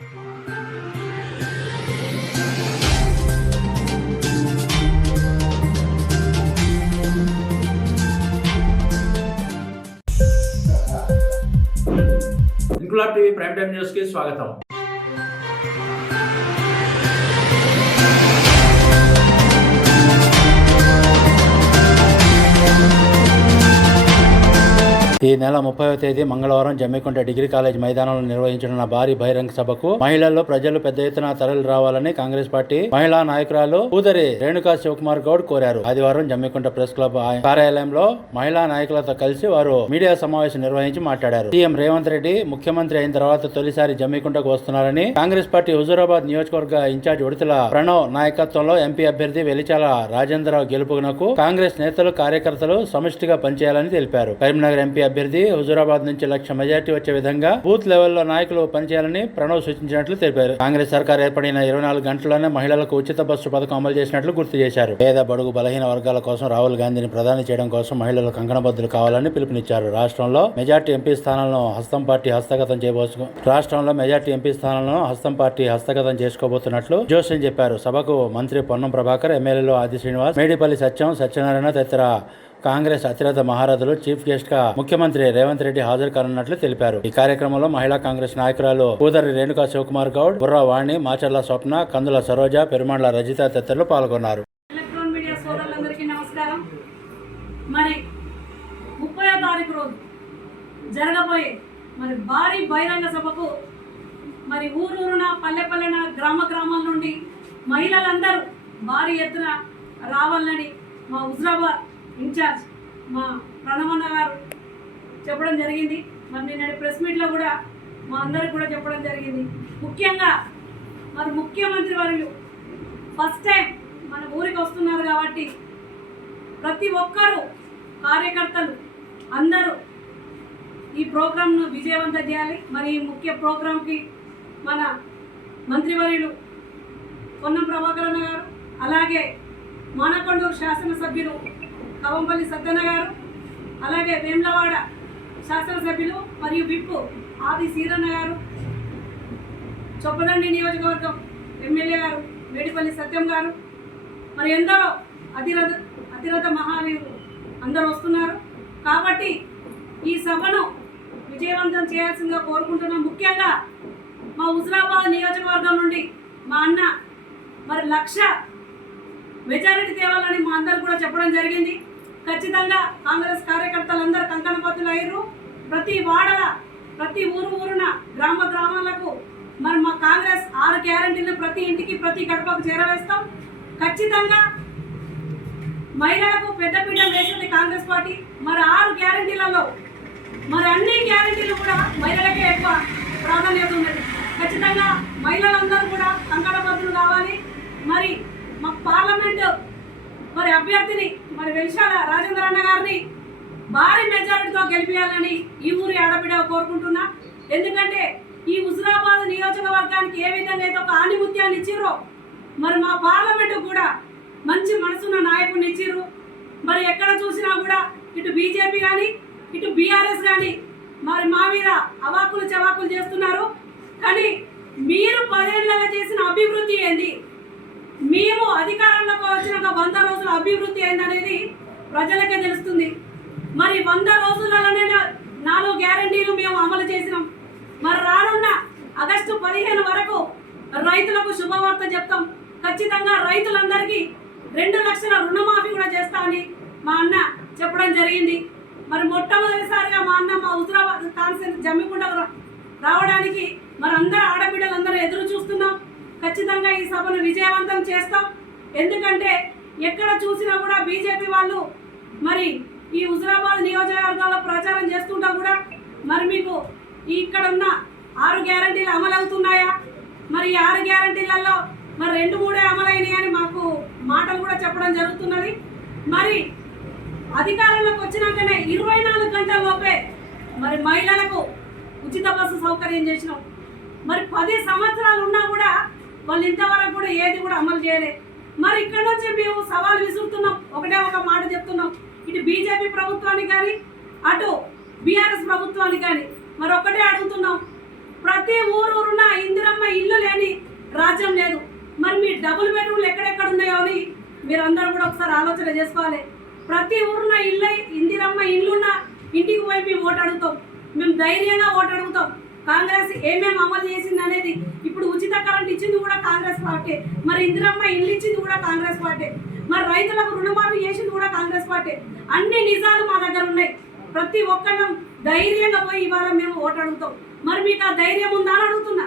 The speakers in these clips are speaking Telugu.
Inquilab TV prime time news కి స్వాగతం. ఈ నెల 30వ తేదీ మంగళవారం జమ్మికుంట డిగ్రీ కాలేజ్ మైదానంలో నిర్వహించనున్న భారీ బహిరంగ సభకు మహిళల్లో ప్రజలు పెద్ద ఎత్తున తరలి రావాలని కాంగ్రెస్ పార్టీ మహిళా నాయకురాలు పూదరి రేణుకా శివకుమార్ గౌడ్ కోరారు. ఆదివారం జమ్మికుంట ప్రెస్ క్లబ్ కార్యాలయంలో మహిళా నాయకులతో కలిసి వారు మీడియా సమావేశం నిర్వహించి మాట్లాడారు. సీఎం రేవంత్ రెడ్డి ముఖ్యమంత్రి అయిన తర్వాత తొలిసారి జమ్మికుంటకు వస్తున్నారని, కాంగ్రెస్ పార్టీ హుజూరాబాద్ నియోజకవర్గ ఇన్ఛార్జ్ ఉడతల ప్రణవ్ నాయకత్వంలో ఎంపీ అభ్యర్థి వెలిచాల రాజేంద్రరావు గెలుపునకు కాంగ్రెస్ నేతలు కార్యకర్తలు సమిష్టిగా పనిచేయాలని తెలిపారు. కరీంనగర్ ఎంపీ అభ్యర్థి హుజూరాబాద్ నుంచి 1,00,000 మెజార్టీ వచ్చే విధంగా బూత్ లెవెల్లో నాయకులు పనిచేయాలని ప్రణవ్ సూచించినట్లు తెలిపారు. కాంగ్రెస్ సర్కార్ ఏర్పడిన 24 గంటల్లోనే మహిళలకు ఉచిత బస్సు పథకం అమలు చేసినట్లు గుర్తు చేశారు. పేద బడుగు బలహీన వర్గాల కోసం రాహుల్ గాంధీని ప్రధాని చేయడం కోసం మహిళలు కంకణబద్దులు కావాలని పిలుపునిచ్చారు. రాష్ట్రంలో మెజార్టీ ఎంపీ స్థానాలను హస్తం పార్టీ హస్తగతం చేసుకోబోతున్నట్లు జోస్యం చెప్పారు. సభకు మంత్రి పొన్నం ప్రభాకర్, ఎమ్మెల్యేలు ఆది శ్రీనివాస్, మేడిపల్లి సత్యనారాయణ తదితర కాంగ్రెస్ అతిరథ మహారథులు చీఫ్ గెస్ట్ గా ముఖ్యమంత్రి రేవంత్ రెడ్డి హాజరు కానున్నట్లు తెలిపారు. ఈ కార్యక్రమంలో మహిళా కాంగ్రెస్ నాయకురాలు పూదరి రేణుకా శివకుమార్ గౌడ్, బుర్రా వాణి, మాచర్ల స్వప్న, కందుల సరోజ, పెరుమాండ్ల రజిత తదితరులు పాల్గొన్నారు. ఎలక్ట్రానిక్ మీడియా సోదరులందరికీ నమస్కారం. మరి 30వ తారీఖు రోజు జరగబోయే భారీ బహిరంగ సభకు ఊరూరున పల్లె గ్రామాల నుండి మహిళలందరూ భారీ ఎత్తున రావాలని మా హుజూరాబాద్ ఇన్ఛార్జ్ మా ప్రణవన్న గారు చెప్పడం జరిగింది. నిన్నటి ప్రెస్ మీట్లో కూడా మా అందరికి కూడా చెప్పడం జరిగింది. ముఖ్యంగా ముఖ్యమంత్రి వర్యులు ఫస్ట్ టైం మన ఊరికి వస్తున్నారు కాబట్టి ప్రతి ఒక్కరూ కార్యకర్తలు అందరూ ఈ ప్రోగ్రాంను విజయవంతం చేయాలి. ఈ ముఖ్య ప్రోగ్రాంకి మన మంత్రివర్యులు పొన్నం ప్రభాకర్ గారు, అలాగే మానకొండూరు శాసనసభ్యులు కవంపల్లి సత్యన్న గారు, అలాగే వేములవాడ శాసనసభ్యులు మరియు విప్ ఆది శ్రీరన్న గారు, చొప్పదండి నియోజకవర్గం ఎమ్మెల్యే గారు మేడిపల్లి సత్యం గారు, ఎందరో అతిరథ మహావీరులు అందరూ వస్తున్నారు. కాబట్టి ఈ సభను విజయవంతం చేయాల్సిందిగా కోరుకుంటున్నాం. ముఖ్యంగా మా హుజూరాబాద్ నియోజకవర్గం నుండి మా అన్న 1,00,000 మెజారిటీ తేవాలని మా అందరూ కూడా చెప్పడం జరిగింది. ఖచ్చితంగా కాంగ్రెస్ కార్యకర్తలందరూ కంకణబద్దులు అయ్యారు. ప్రతి వాడల, ప్రతి ఊరున, గ్రామాలకు మా కాంగ్రెస్ 6 గ్యారంటీలను ప్రతి ఇంటికి, ప్రతి గడపకు చేరవేస్తాం. ఖచ్చితంగా మహిళలకు పెద్దపీట వేసింది కాంగ్రెస్ పార్టీ. 6 గ్యారంటీలలో అన్ని గ్యారంటీలు కూడా మహిళలకే ఎక్కువ ప్రాధాన్యత ఉన్నది. ఖచ్చితంగా మహిళలందరూ కూడా కంకణబద్దులు కావాలి. మా పార్లమెంటు అభ్యర్థిని వెలిశాల రాజేంద్ర అన్న గారిని భారీ మెజారిటీతో గెలిపించాలని ఈ ఊరి ఆడబిడ్డ కోరుకుంటున్నా. ఎందుకంటే ఈ హుజూరాబాద్ నియోజకవర్గానికి ఏ విధంగా అయితే ఒక ఆణిముత్యాన్ని ఇచ్చిర్రో మా పార్లమెంటు కూడా మంచి మనసున్న నాయకుడిని ఇచ్చిర్రు. ఎక్కడ చూసినా కూడా ఇటు బీజేపీ కానీ ఇటు బీఆర్ఎస్ కానీ మా మీద అవాకులు చవాకులు చేస్తున్నారు. కానీ మీరు 10 ఏళ్లలో చేసిన అభివృద్ధి ఏంది, మేము అధికారంలోకి వచ్చిన 100 రోజుల అభివృద్ధి ఏందనేది ప్రజలకే తెలుస్తుంది. 100 రోజులలోనే 4 గ్యారంటీలు మేము అమలు చేసినాం. రానున్న ఆగస్టు 15 వరకు రైతులకు శుభవార్త చెప్తాం. ఖచ్చితంగా రైతులందరికీ 2 లక్షల రుణమాఫీ కూడా చేస్తా అని మా అన్న చెప్పడం జరిగింది. మొట్టమొదటిసారిగా మా అన్న మా హుజూరాబాద్ కాన్స్టిట్యూన్సీ జమ్మికుంట రావడానికి అందరూ ఆడబిడ్డలందరూ ఎదురు చూస్తున్నాం. ఖచ్చితంగా ఈ సభను విజయవంతం చేస్తాం. ఎందుకంటే ఎక్కడ చూసినా కూడా బీజేపీ వాళ్ళు ఈ హుజూరాబాద్ నియోజకవర్గాల్లో ప్రచారం చేస్తుంటా కూడా మీకు ఇక్కడ ఉన్న 6 గ్యారంటీలు అమలు అవుతున్నాయా, ఈ 6 గ్యారంటీలలో 2-3 అమలైనాయి అని మాకు మాటలు కూడా చెప్పడం జరుగుతున్నది. అధికారంలోకి వచ్చినాకనే 24 గంటల లోపే మహిళలకు ఉచిత బస్సు సౌకర్యం చేసినాం. 10 సంవత్సరాలు ఉన్నా కూడా వాళ్ళు ఇంతవరకు కూడా ఏది కూడా అమలు చేయలేదు. ఇక్కడ నుంచి మేము సవాల్ విసురుతున్నాం. ఒక మాట చెప్తున్నాం, ఇటు బీజేపీ ప్రభుత్వానికి కానీ అటు బీఆర్ఎస్ ప్రభుత్వానికి కానీ ఒక్కటే అడుగుతున్నాం. ప్రతి ఊరున ఇందిరమ్మ రాజ్యం లేదు. మరి మీ డబుల్ బెడ్రూమ్లు ఎక్కడెక్కడ ఉన్నాయో అని మీరందరూ కూడా ఒకసారి ఆలోచన చేసుకోవాలి. ప్రతి ఊరున్న ఇల్లు ఇందిరమ్మ ఇల్లున్న ఇంటికి పోయి మేము ఓటు అడుగుతాం. మేము ధైర్యంగా ఓటు అడుగుతాం. కాంగ్రెస్ ఏమేమి అమలు చేసింది అనేది, ఇప్పుడు ఉచిత కరెంట్ ఇచ్చింది కూడా కాంగ్రెస్ పార్టీ, మరి ఇందిరమ్మ ఇల్లు ఇచ్చింది కూడా కాంగ్రెస్ పార్టీ, మరి రైతులకు రుణమాఫీ చేసింది కూడా కాంగ్రెస్ పార్టీ. అన్ని నిజాలు మా దగ్గర ఉన్నాయి. ప్రతి ఒక్కళ్ళం ధైర్యంగా పోయి ఇవాళ మేము ఓటు అడుగుతాం. మరి మీకు ఆ ధైర్యం ఉందా అని అడుగుతున్నా.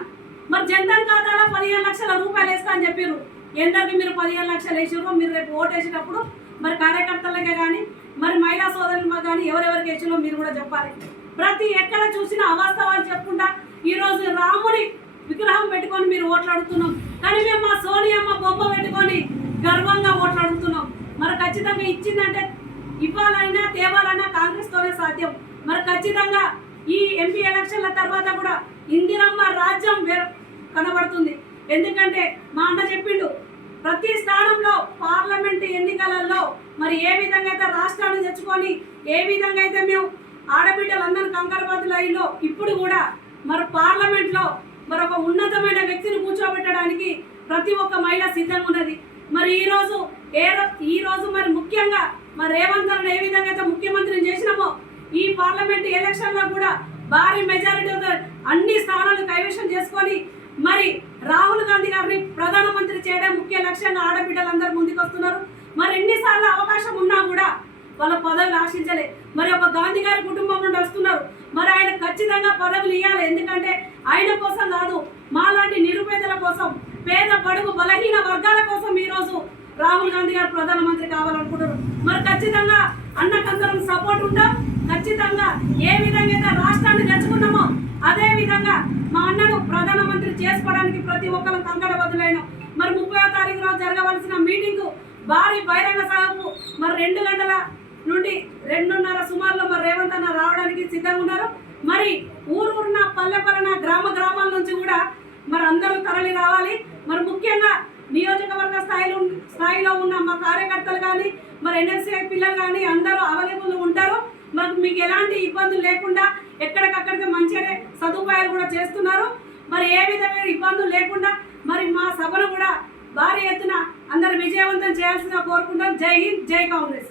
మరి జన్ధన్ ఖాతాలో 15 లక్షల రూపాయలు వేస్తా అని చెప్పారు. ఎందరికి మీరు 15 లక్షలు వేసారో మీరు రేపు ఓటు వేసేటప్పుడు మరి కార్యకర్తలకే కానీ మరి మహిళా సోదరులకు కానీ ఎవరెవరికి వేసారో మీరు కూడా చెప్పాలి. ప్రతి ఎక్కడ చూసినా అవాస్తవాలు చెప్పుకుంటా ఈరోజు రాముని విగ్రహం పెట్టుకొని మీరు ఓట్లు అడుగుతున్నాం, కానీ మేము మా సోనియమ్మ బొమ్మ పెట్టుకొని గర్వంగా ఓట్లు అడుగుతున్నాం. మరి ఖచ్చితంగా ఇచ్చిందంటే ఇవ్వాలైనా తేవాలన్నా కాంగ్రెస్తోనే సాధ్యం. మరి ఖచ్చితంగా ఈ ఎంపీ ఎలక్షన్ల తర్వాత కూడా ఇందిరమ్మ రాజ్యం కనబడుతుంది. ఎందుకంటే మా అన్న చెప్పిండు, ప్రతి స్థానంలో పార్లమెంట్ ఎన్నికలలో మరి ఏ విధంగా అయితే రాష్ట్రాన్ని తెచ్చుకొని ఏ విధంగా అయితే మేము ఆడబిడ్డలందరూ కంకరబద్దులు అయ్యిందో, ఇప్పుడు కూడా మరి పార్లమెంట్లో మరి ఒక ఉన్నతమైన వ్యక్తిని కూర్చోబెట్టడానికి ప్రతి ఒక్క మహిళ సిద్ధంగా ఉన్నది. మరి ఈ రోజు మరి ముఖ్యంగా మరి రేవంత్ రెడ్డి ఏ విధంగా అయితే ముఖ్యమంత్రిని చేసినామో ఈ పార్లమెంట్ ఎలక్షన్లో కూడా భారీ మెజారిటీతో అన్ని స్థానాలు కైవసం చేసుకొని మరి రాహుల్ గాంధీ గారిని ప్రధానమంత్రి చేయడం ముఖ్య లక్ష్యంగా ఆడబిడ్డలందరూ ముందుకు వస్తున్నారు. మరి ఎన్నిసార్లు అవకాశం ఉన్నా కూడా వాళ్ళ పదవులు ఆశించలే. మరి ఒక గాంధీ గారి కుటుంబం నుండి వస్తున్నారు. మరి ఆయన ఖచ్చితంగా పదవులు ఇవ్వాలి. ఎందుకంటే ఆయన కోసం కాదు, మాలాంటి నిరుపేదల కోసం, పేద బడుగు బలహీన వర్గాల కోసం ఈరోజు రాహుల్ గాంధీ గారు ప్రధానమంత్రి కావాలనుకుంటున్నారు. మరి ఖచ్చితంగా అన్నకందరం సపోర్ట్ ఉంటాం. ఖచ్చితంగా ఏ విధంగా అయితే రాష్ట్రాన్ని తెచ్చుకున్నామో అదే విధంగా మా అన్నను ప్రధానమంత్రి చేసుకోవడానికి ప్రతి ఒక్కరు కంకణబద్దులైన. మరి 30వ తారీఖు రోజు జరగవలసిన మీటింగు భారీ బహిరంగ సభకు మరి 2 గంటల నుండి 2:30 సుమారులో మరి రేవంత్ అన్న రావడానికి సిద్ధంగా ఉన్నారు. మరి ఊరున్న పల్లెపల్లెన గ్రామాల నుంచి కూడా మరి అందరూ తరలి రావాలి. మరి ముఖ్యంగా నియోజకవర్గ స్థాయిలో ఉన్న మా కార్యకర్తలు కానీ మరి ఎన్ఎస్సీ పిల్లలు కానీ అందరూ అవైలబుల్ ఉంటారు. మరి మీకు ఎలాంటి ఇబ్బందులు లేకుండా ఎక్కడికక్కడికి మంచిగానే సదుపాయాలు కూడా చేస్తున్నారు. మరి ఏ విధమైన ఇబ్బందులు లేకుండా మరి మా సభను కూడా భారీ ఎత్తున అందరు విజయవంతం చేయాల్సిందిగా కోరుకుంటాం. జై హింద్, జై కాంగ్రెస్.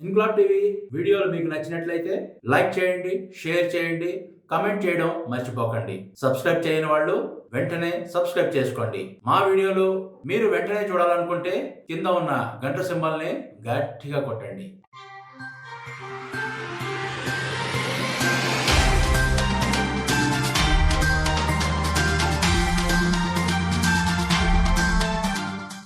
ఇన్క్లాబ్ టీవీ వీడియోలు మీకు నచ్చినట్లయితే లైక్ చేయండి, షేర్ చేయండి, కమెంట్ చేయడం మర్చిపోకండి. సబ్స్క్రైబ్ చేయని వాళ్ళు వెంటనే సబ్స్క్రైబ్ చేసుకోండి. మా వీడియోలు మీరు వెంటనే చూడాలనుకుంటే కింద ఉన్న గంట సింబల్ని గట్టిగా కొట్టండి.